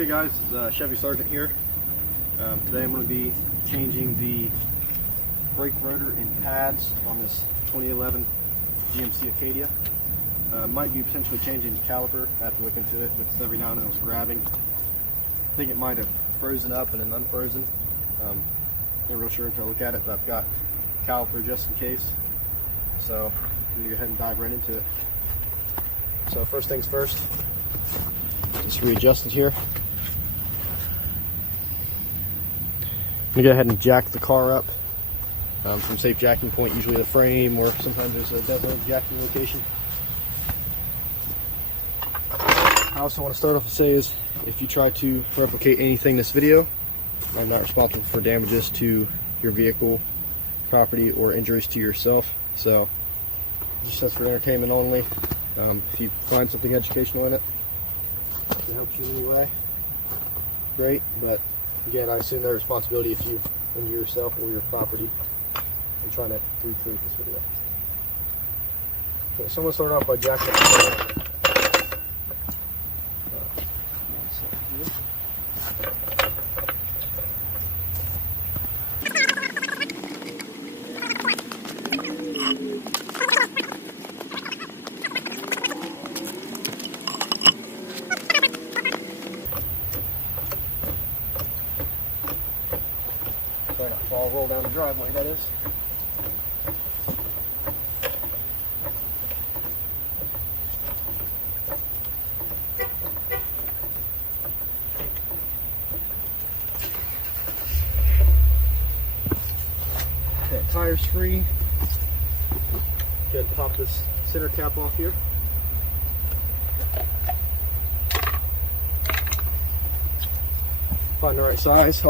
Okay guys, it's Chevy Sergeant here. Today I'm going to be changing the brake rotor and pads on this 2011 GMC Acadia. Might be potentially changing the caliper. I have to look into it, but it's every now and then it was grabbing. I think it might have frozen up and then unfrozen. Not real sure until I look at it, but I've got caliper just in case. So I'm going to go ahead and dive right into it. So first things first, just readjust it here. I'm going to go ahead and jack the car up from safe jacking point, usually the frame, or sometimes there's a designated jacking location. I also want to start off and say is, if you try to replicate anything in this video, I'm not responsible for damages to your vehicle, property, or injuries to yourself. So, just that's for entertainment only. If you find something educational in it, if it helps you in any way, great. But again, I assume their responsibility if you injure yourself or your property in trying to recreate this video. Okay, so I'm going to start off by jacking up the car. Try not to fall, roll down the driveway, that is. Okay, tire's free. Go ahead and pop this center cap off here. Find the right size.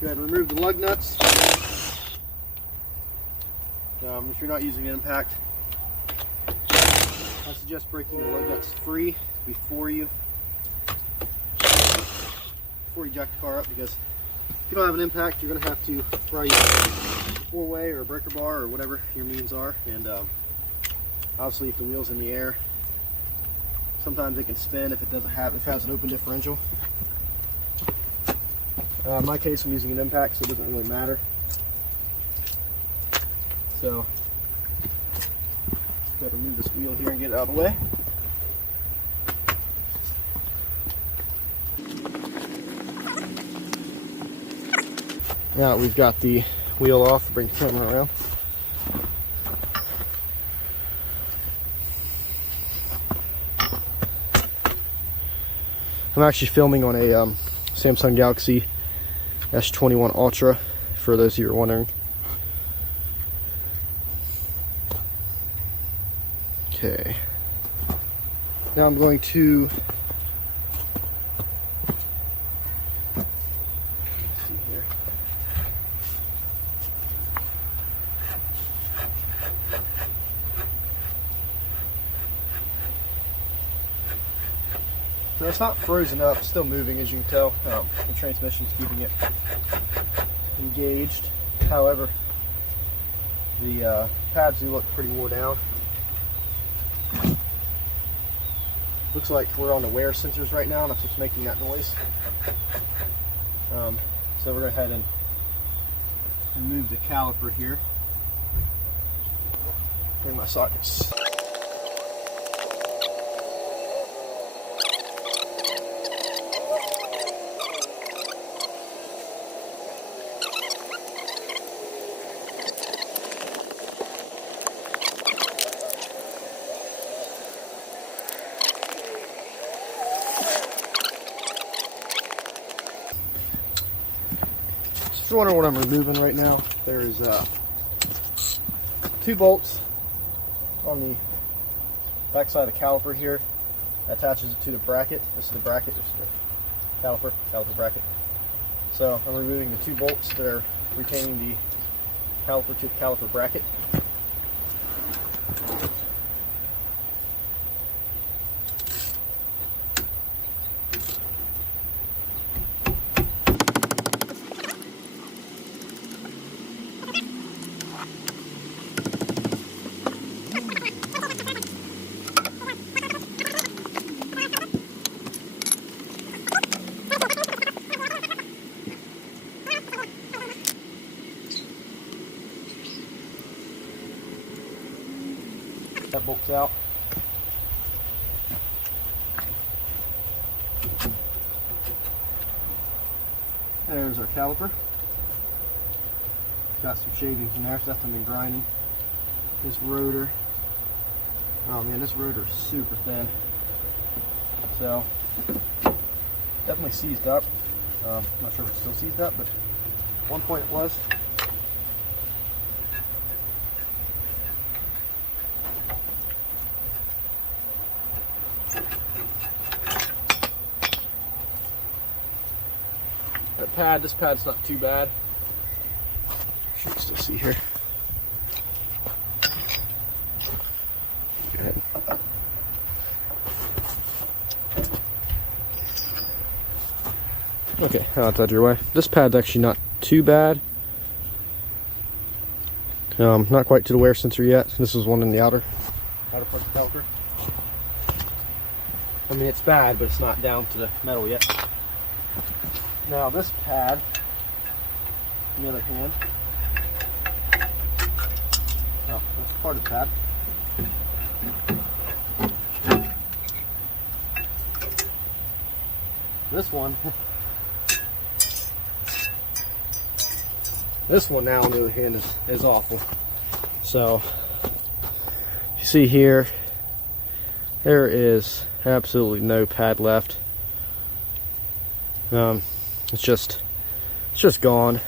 Go ahead and remove the lug nuts. If you're not using an impact, I suggest breaking the lug nuts free before you jack the car up, because if you don't have an impact, you're going to have to probably use a four-way or a breaker bar or whatever your means are. And obviously, if the wheel's in the air, sometimes it can spin if it has an open differential. In my case, I'm using an impact, so it doesn't really matter. So, gotta remove this wheel here and get it out of the way. Now that we've got the wheel off, bring the camera around. I'm actually filming on a Samsung Galaxy S21 Ultra, for those of you who are wondering. Okay. Now I'm going to see here. So it's not frozen up, it's still moving, as you can tell. The transmission's keeping it engaged. However, the pads do look pretty wore down. Looks like we're on the wear sensors right now, and that's what's making that noise. So we're going to go ahead and remove the caliper here. Bring my sockets. Just wondering what I'm removing right now. There's 2 bolts on the back side of the caliper here. That attaches it to the bracket. This is the bracket. Just caliper bracket. So I'm removing the 2 bolts that are retaining the caliper to the caliper bracket. That bolt's out. There's our caliper. Got some shavings in there, stuff I've been grinding. This rotor. Oh man, this rotor is super thin. So, definitely seized up. Not sure if it's still seized up, but at one point it was. That pad, this pad's not too bad. You can still see here. Go ahead. Okay, I'll touch your way. This pad's actually not too bad. Not quite to the wear sensor yet. This is one in the outer part of the caliper. I mean, it's bad, but it's not down to the metal yet. Now this pad, on the other hand, oh, that's part of the pad. This one, now on the other hand is awful. So you see here, there is absolutely no pad left. It's just gone.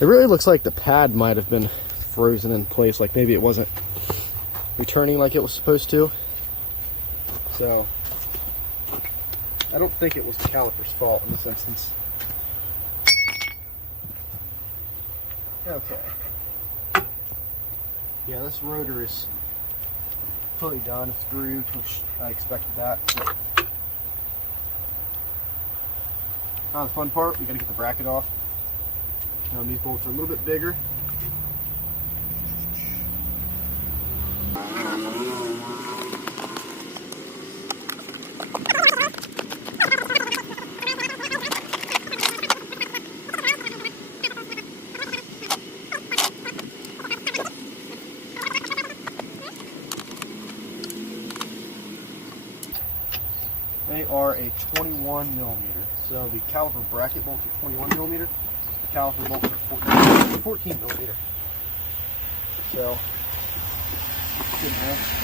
It really looks like the pad might have been frozen in place, like maybe it wasn't returning like it was supposed to. So I don't think it was the caliper's fault in this instance. Okay. Yeah, this rotor is fully done. It's grooved, which I expected that. Now the fun part, we gotta get the bracket off. These bolts are a little bit bigger. They are a 21 millimeter. So the caliper bracket bolts are 21 millimeter. The caliper bolts are 14 millimeter. So, good enough.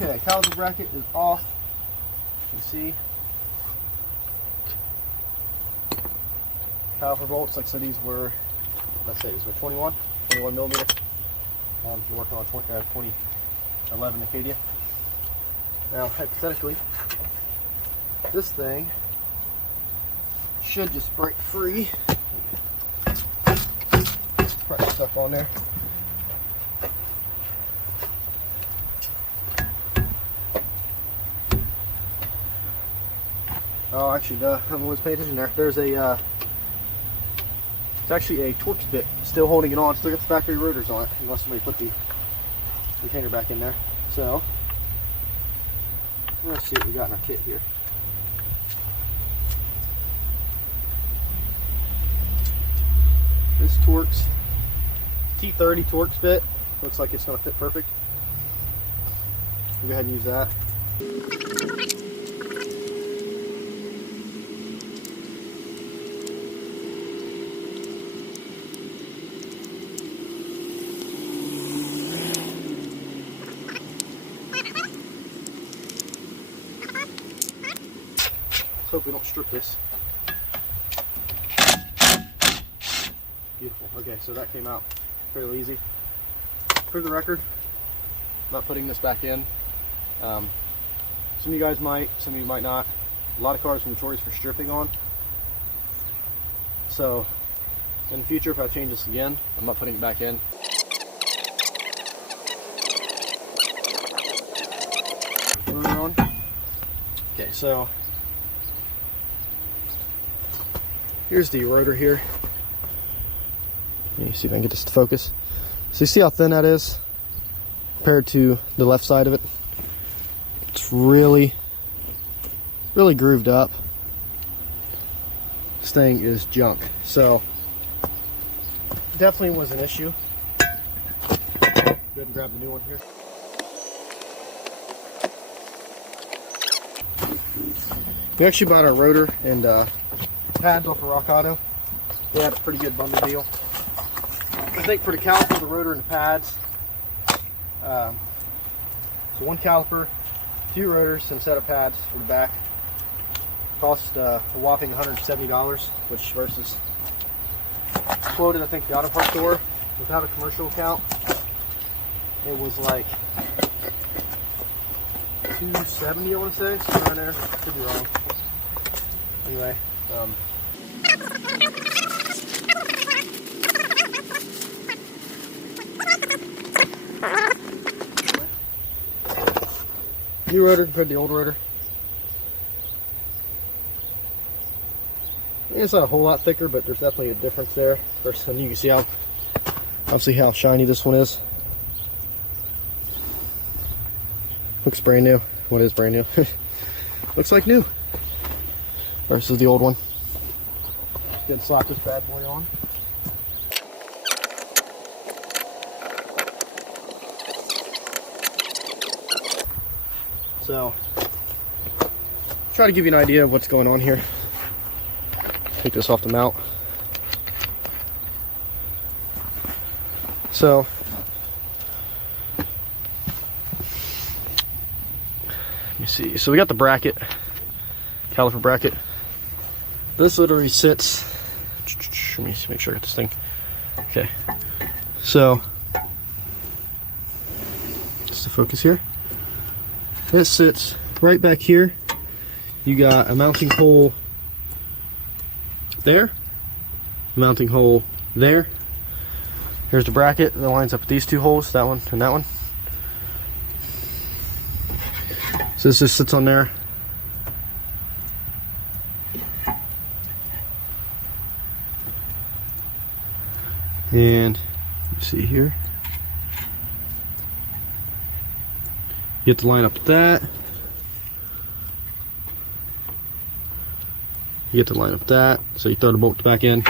Okay, caliper bracket is off. You see, caliper bolts. Like I said, these were 21 millimeter. You're working on 2011 Acadia. Now, hypothetically, this thing should just break free. Put stuff on there. Oh, actually, I was paying attention there. There's a, it's actually a Torx bit still holding it on. Still got the factory rotors on it, unless somebody put the retainer back in there. So, let's see what we got in our kit here. This Torx T30 Torx bit Looks like it's going to fit perfect. We'll go ahead and use that. Let's hope we don't strip this. Beautiful. Okay, so that came out fairly easy. For the record, I'm not putting this back in. Some of you guys might, some of you might not. A lot of cars are notorious for stripping on. So in the future, if I change this again, I'm not putting it back in. Rotor on. Okay, so here's the rotor here. Let me see if I can get this to focus. So you see how thin that is compared to the left side of it? It's really grooved up. This thing is junk. So definitely was an issue. Go ahead and grab the new one here. We actually bought our rotor and pads off of Rock Auto. They had a pretty good bundle deal. I think for the caliper, the rotor, and the pads, so one caliper, 2 rotors, and a set of pads for the back cost a whopping $170, which versus quoted, I think, the auto parts store without a commercial account, it was like $270, I want to say, somewhere in there. Could be wrong. Anyway, new rotor compared to the old rotor. It's not a whole lot thicker, but there's definitely a difference there. First, you can see how, obviously, how shiny this one is. Looks brand new. What is brand new? Looks like new. Versus the old one. Then slap this bad boy on. So, try to give you an idea of what's going on here. Take this off the mount. So, let me see. So we got the bracket, caliper bracket. This literally sits. Let me make sure I got this thing. Okay. So, just to focus here. This sits right back here. You got a mounting hole there, mounting hole there. Here's the bracket that lines up with these 2 holes, that one and that one. So this just sits on there. And you see here, you have to line up with that. You get to line up that, so you throw the bolt back in.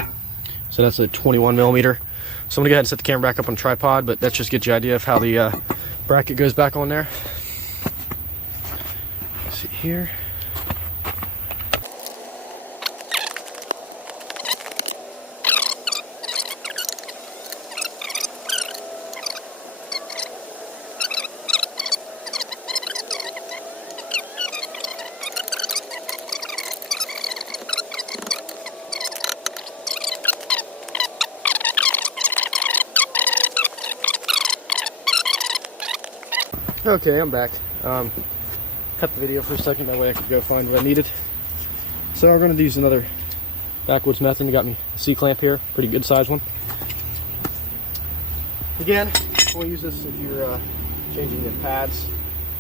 So that's a 21 millimeter. So I'm gonna go ahead and set the camera back up on a tripod, but that just gets you an idea of how the bracket goes back on there. Let's see here. Okay, I'm back. Cut the video for a second, that way I could go find what I needed. So we're going to use another backwoods method. We got me a C-clamp here, pretty good size one. Again, we'll use this if you're changing the pads. So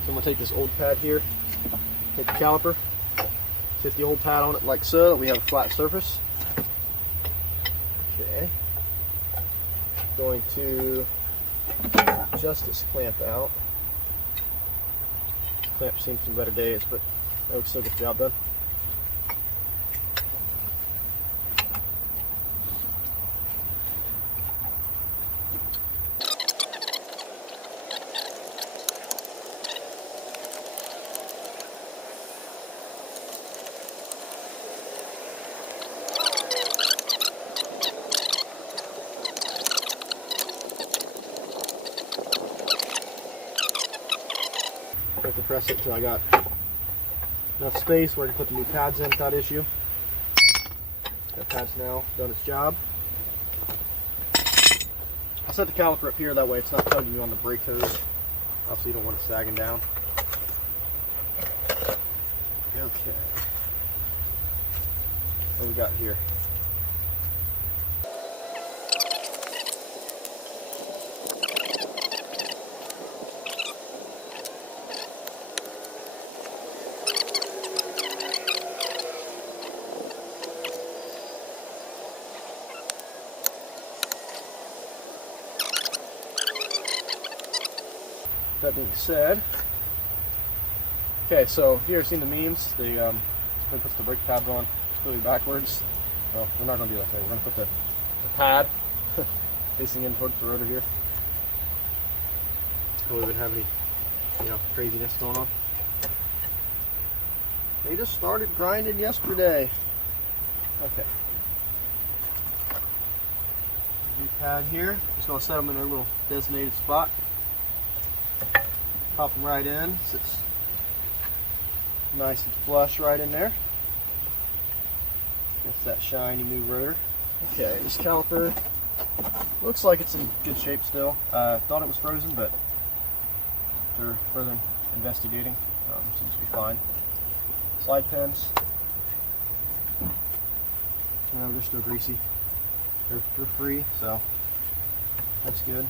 I'm going to take this old pad here, take the caliper, hit the old pad on it like so, that we have a flat surface. Okay. Going to adjust this clamp out. Clamp seen some better days, but I would still get the job done. have to press it until I got enough space where I can put the new pads in without issue. That pad's now done its job. I set the caliper up here, that way it's not tugging you on the brake hose. Obviously you don't want it sagging down. Okay. What do we got here? That being said, okay, so if you've ever seen the memes, they put the brake pads on completely backwards. Well, we're not going to do that today. We're going to put the pad facing in towards the rotor here. Hopefully we wouldn't have any, craziness going on. They just started grinding yesterday. Okay. New pad here. Just going to set them in their little designated spot. Pop them right in. Sits nice and flush right in there. That's that shiny new rotor. Okay, this caliper looks like it's in good shape still. Thought it was frozen, but they're further investigating. Seems to be fine. Slide pins. They're still greasy. They're free, so that's good.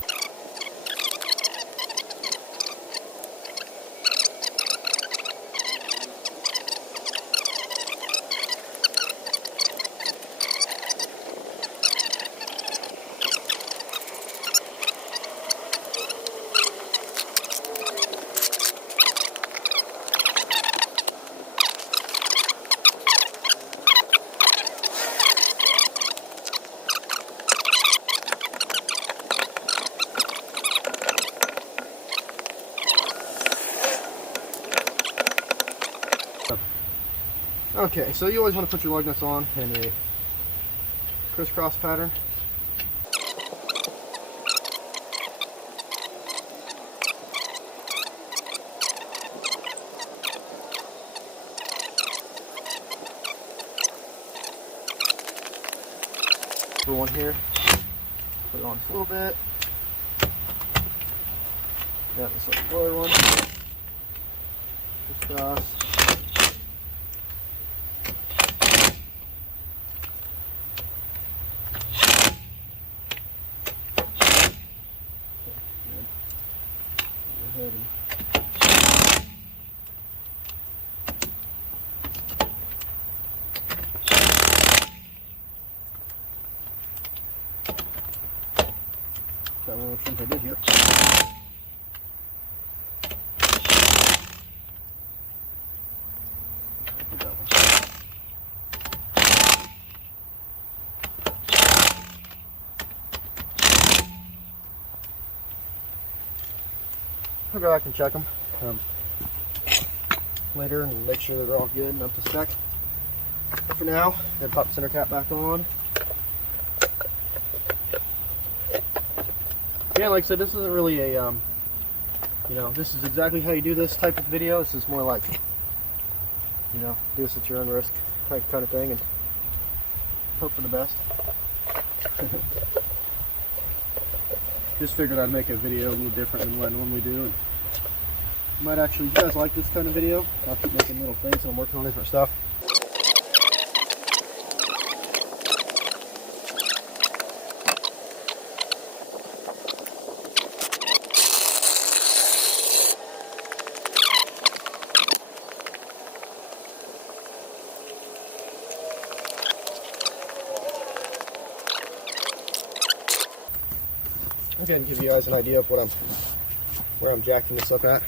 Okay, so you always want to put your lug nuts on in a crisscross pattern. For one here, put it on just a little bit. Yeah, this like the other one. Crisscross. Got one of the trims I did here. Put that one. I'll go back and check them later and make sure they're all good and up to spec. But for now, I'm going to pop the center cap back on. Yeah, like I said, this isn't really a, this is exactly how you do this type of video. This is more like, do this at your own risk type kind of thing and hope for the best. Just figured I'd make a video a little different than what I normally do. And might actually, if you guys like this kind of video, I'll keep making little things and I'm working on different stuff. Again, give you guys an idea of where I'm jacking this up at.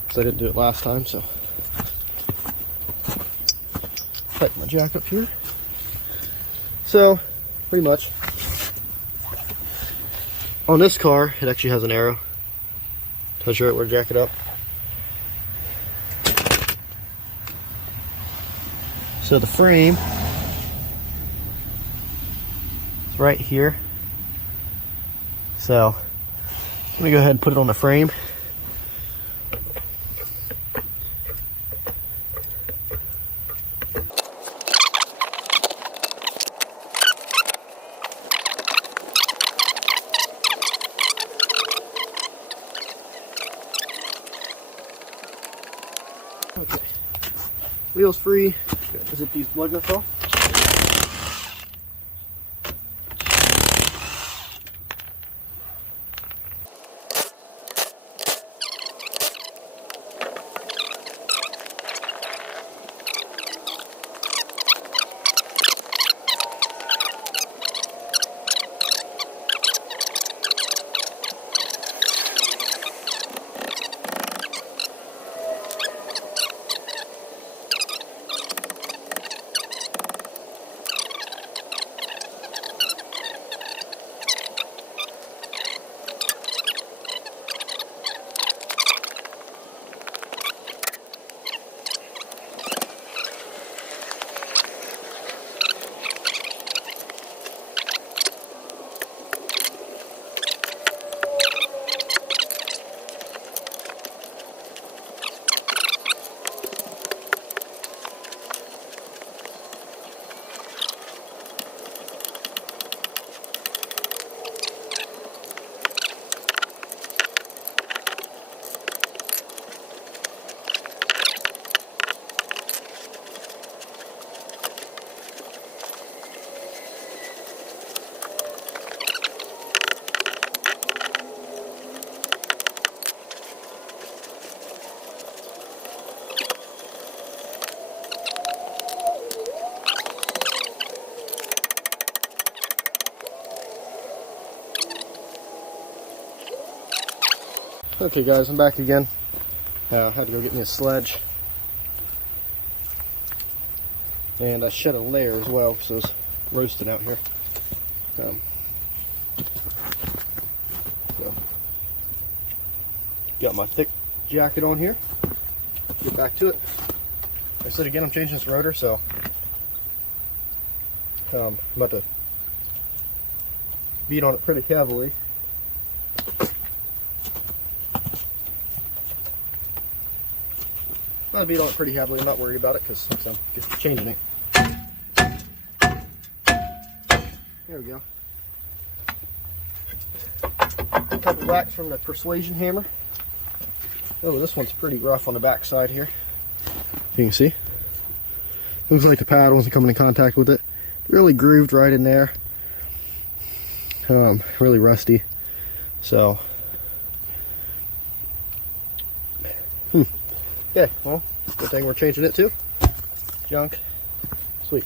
Because I didn't do it last time, so tighten my jack up here. So, pretty much, on this car, it actually has an arrow. Tells you where to jack it up. So the frame right here. So Let me go ahead and put it on the frame. Okay, wheels free. Zip these plug nuts off. Okay guys, I'm back again. I had to go get me a sledge. And I shed a layer as well because it was roasting out here. So, got my thick jacket on here. Get back to it. Like I said again, I'm changing this rotor, so I'm about to beat on it pretty heavily. I'll beat on it pretty heavily. I'm not worried about it because I'm just changing it. There we go. A couple whacks from the persuasion hammer. Oh, this one's pretty rough on the back side here. You can see. Looks like the pad wasn't coming in contact with it. Really grooved right in there. Really rusty. So. Okay, well, good thing we're changing it too. Junk. Sweet.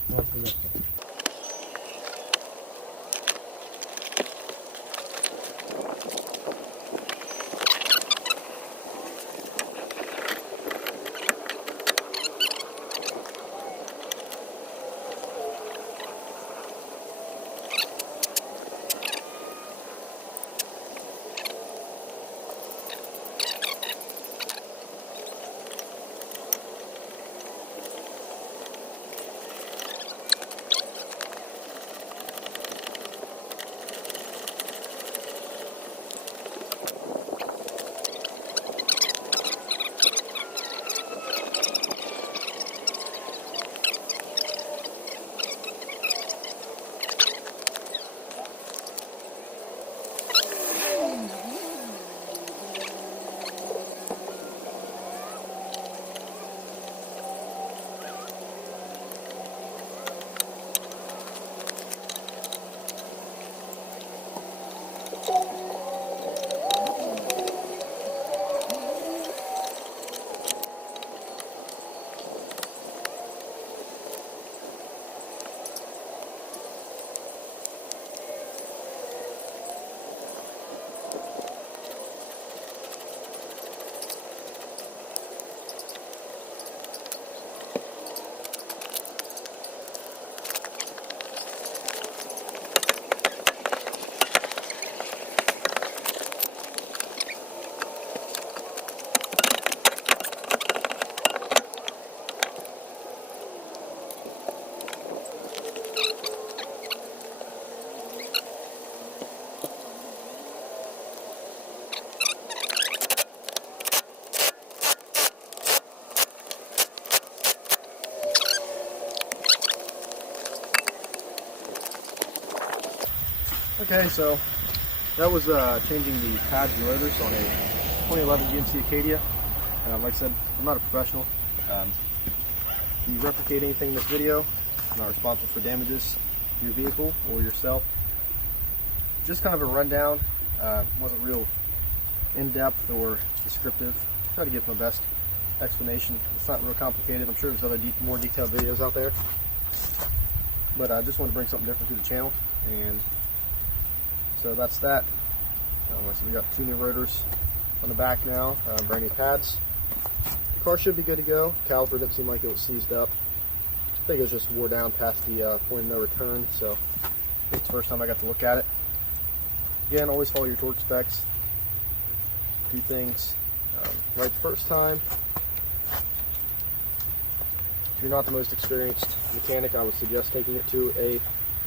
Okay, so that was changing the pads and rotors on a 2011 GMC Acadia. Like I said, I'm not a professional. If you replicate anything in this video, I'm not responsible for damages to your vehicle or yourself. Just kind of a rundown. Wasn't real in-depth or descriptive. Try to give my best explanation. It's not real complicated. I'm sure there's other more detailed videos out there. But I just want to bring something different to the channel. And so that's that. So we got 2 new rotors on the back now, brand new pads. The car should be good to go. Caliper didn't seem like it was seized up. I think it was just wore down past the point of no return. So I think it's the first time I got to look at it. Again, always follow your torque specs. Do things right the first time. If you're not the most experienced mechanic, I would suggest taking it to a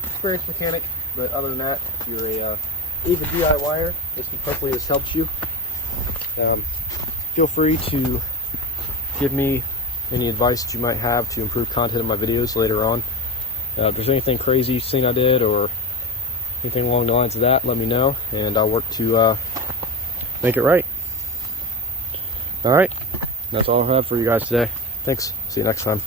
experienced mechanic. But other than that, if you're a even DIYer, hopefully this helps you. Feel free to give me any advice that you might have to improve content in my videos later on. If there's anything crazy you've seen I did or anything along the lines of that, let me know, and I'll work to make it right. Alright, that's all I have for you guys today. Thanks. See you next time.